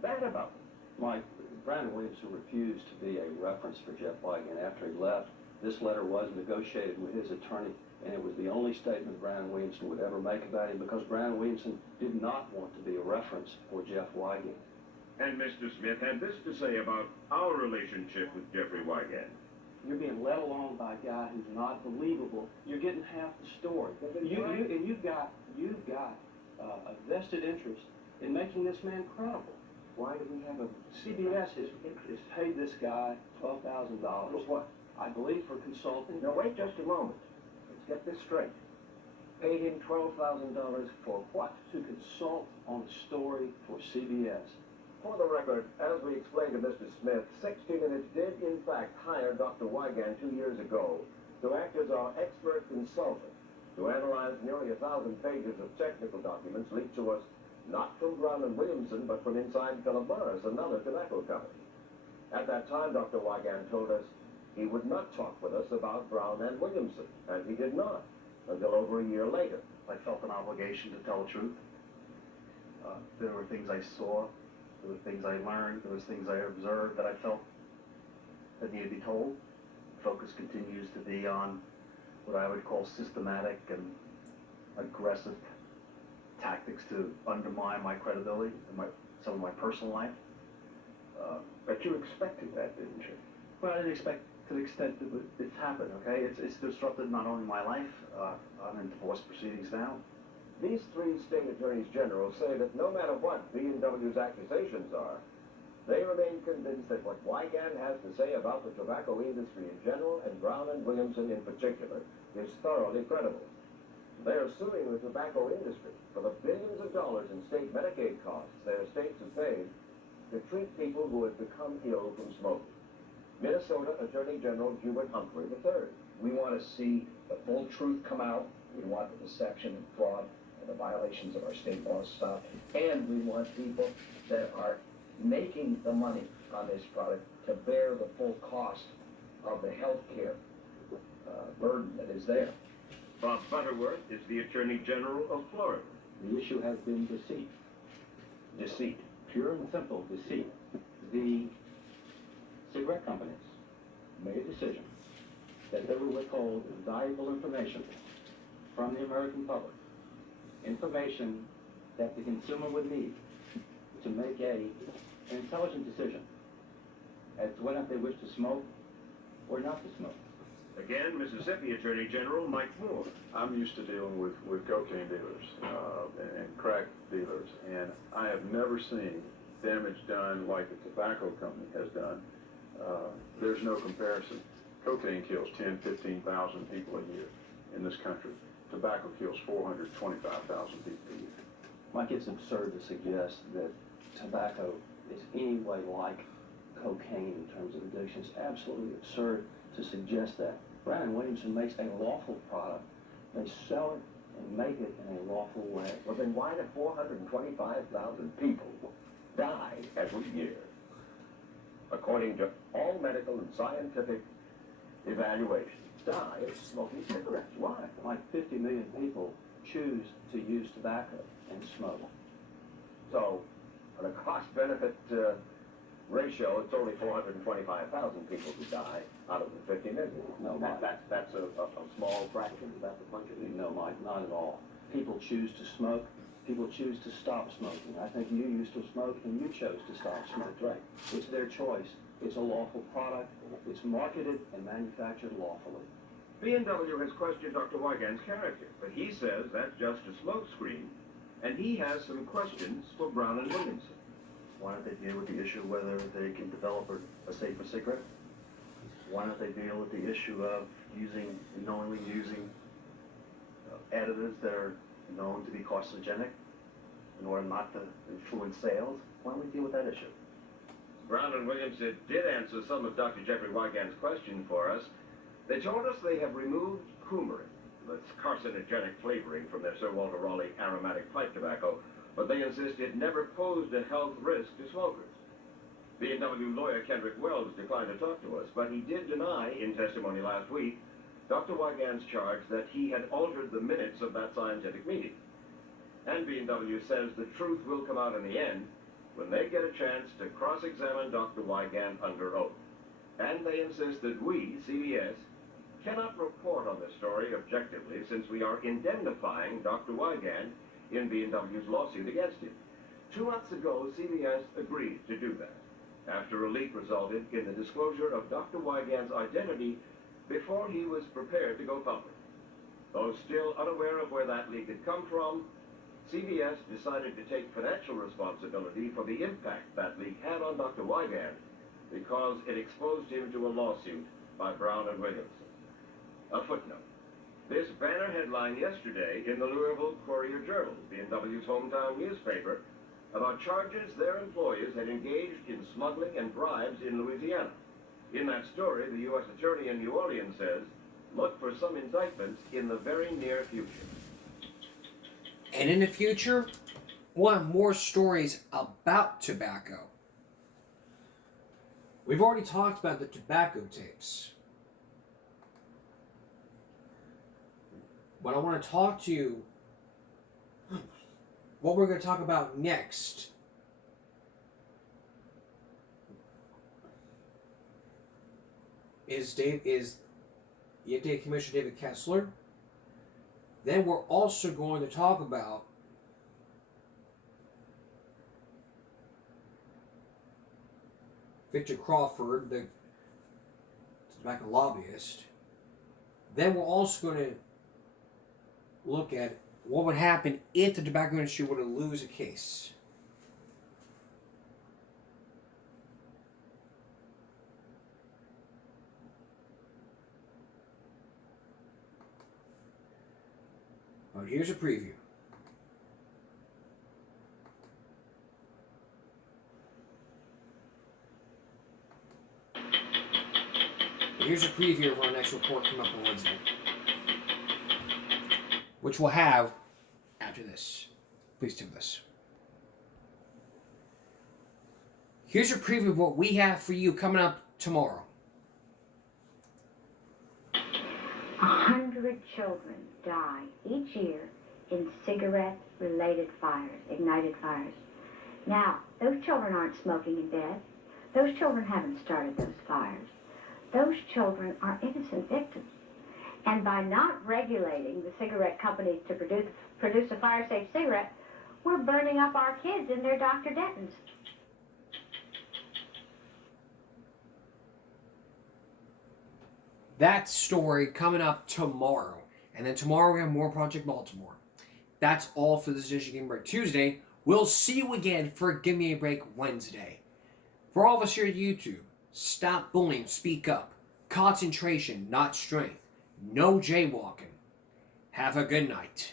that about him. Mike, Brown and Williamson refused to be a reference for Jeff Wigand after he left. This letter was negotiated with his attorney, and it was the only statement Brown and Williamson would ever make about him, because Brown and Williamson did not want to be a reference for Jeff Wigand. And Mr. Smith had this to say about our relationship with Jeffrey Wigand. You're being led along by a guy who's not believable. You're getting half the story. You've got a vested interest in making this man credible. Why do we have a... CBS has paid this guy $12,000. For what? I believe for consulting. Now, wait just a moment. Let's get this straight. Paid him $12,000 for what? To consult on a story for CBS. For the record, as we explained to Mr. Smith, 60 Minutes did in fact hire Dr. Wigand 2 years ago to act as our expert consultant, to analyze nearly 1,000 pages of technical documents leaked to us not from Brown and Williamson, but from inside Philip Morris, another tobacco company. At that time, Dr. Wiegand told us he would not talk with us about Brown and Williamson, and he did not, until over a year later. I felt an obligation to tell the truth. There were things I saw, there were things I learned, there was things I observed that I felt that needed to be told. Focus continues to be on what I would call systematic and aggressive tactics to undermine my credibility and some of my personal life. But you expected that, didn't you? Well, I didn't expect to the extent that it's happened, okay? It's disrupted not only my life, I'm in divorce proceedings now. These three state attorneys general say that no matter what B&W's accusations are, they remain convinced that what Wiegand has to say about the tobacco industry in general and Brown and Williamson in particular is thoroughly credible. They are suing the tobacco industry for the billions of dollars in state Medicaid costs their states have paid to treat people who have become ill from smoking. Minnesota Attorney General Hubert Humphrey III. We want to see the full truth come out. We want the deception and fraud and the violations of our state laws stopped. And we want people that are making the money on this product to bear the full cost of the health care burden that is there. Bob Butterworth is the Attorney General of Florida. The issue has been deceit. Deceit. Pure and simple deceit. The cigarette companies made a decision that they would withhold valuable information from the American public, information that the consumer would need to make an intelligent decision as to whether they wish to smoke or not to smoke. Again, Mississippi Attorney General Mike Moore. I'm used to dealing with cocaine dealers and crack dealers, and I have never seen damage done like the tobacco company has done. There's no comparison. Cocaine kills 10, 15,000 people a year in this country. Tobacco kills 425,000 people a year. Mike, it's absurd to suggest that tobacco is any way like cocaine in terms of addiction. It's absolutely absurd to suggest that. Brown & Williamson makes a lawful product. They sell it and make it in a lawful way. Well, then why do 425,000 people die every year? According to all medical and scientific evaluations, die of smoking cigarettes. Why? Like 50 million people choose to use tobacco and smoke. So, on a cost-benefit ratio, it's only 425,000 people who die out of the 50 million. No, Mike. That's a small fraction. That's a bunch of people. No, Mike, not at all. People choose to smoke. People choose to stop smoking. I think you used to smoke and you chose to stop smoking. Right. It's their choice. It's a lawful product. It's marketed and manufactured lawfully. B&W has questioned Dr. Wiegand's character, but he says that's just a smokescreen, and he has some questions for Brown and Williamson. Why don't they deal with the issue of whether they can develop a safer cigarette? Why don't they deal with the issue of knowingly using additives that are known to be carcinogenic in order not to influence sales? Why don't we deal with that issue? Brown and Williamson did answer some of Dr. Jeffrey Wiegand's question for us. They told us they have removed coumarin, that's carcinogenic flavoring, from their Sir Walter Raleigh aromatic pipe tobacco, but they insist it never posed a health risk to smokers. B&W lawyer Kendrick Wells declined to talk to us, but he did deny in testimony last week Dr. Wiegand's charge that he had altered the minutes of that scientific meeting. And B&W says the truth will come out in the end when they get a chance to cross-examine Dr. Wiegand under oath. And they insist that we, CBS, cannot report on this story objectively since we are indemnifying Dr. Wiegand in B&W's lawsuit against him. 2 months ago, CBS agreed to do that, after a leak resulted in the disclosure of Dr. Wiegand's identity before he was prepared to go public. Though still unaware of where that leak had come from, CBS decided to take financial responsibility for the impact that leak had on Dr. Wiegand because it exposed him to a lawsuit by Brown and Williamson. A footnote. This banner headline yesterday in the Louisville Courier-Journal, B&W's hometown newspaper, about charges their employees had engaged in smuggling and bribes in Louisiana. In that story, the U.S. Attorney in New Orleans says, look for some indictments in the very near future. And in the future, we'll have more stories about tobacco. We've already talked about the tobacco tapes. What I want to talk to you, what we're going to talk about next, is EPA Commissioner David Kessler. Then we're also going to talk about Victor Crawford, the tobacco lobbyist. Then we're also going to look at what would happen if the tobacco industry were to lose a case. But here's a preview. Here's a preview of our next report coming up on Wednesday, which we'll have after this. Please do this. Here's a preview of what we have for you coming up tomorrow. 100 children die each year in cigarette-related fires, ignited fires. Now, those children aren't smoking in bed. Those children haven't started those fires. Those children are innocent victims. And by not regulating the cigarette companies to produce a fire-safe cigarette, we're burning up our kids in their Dr. Dentons. That story coming up tomorrow. And then tomorrow we have more Project Baltimore. That's all for this edition of Give Me a Break Tuesday. We'll see you again for Give Me a Break Wednesday. For all of us here at YouTube, stop bullying, speak up. Concentration, not strength. No jaywalking. Have a good night.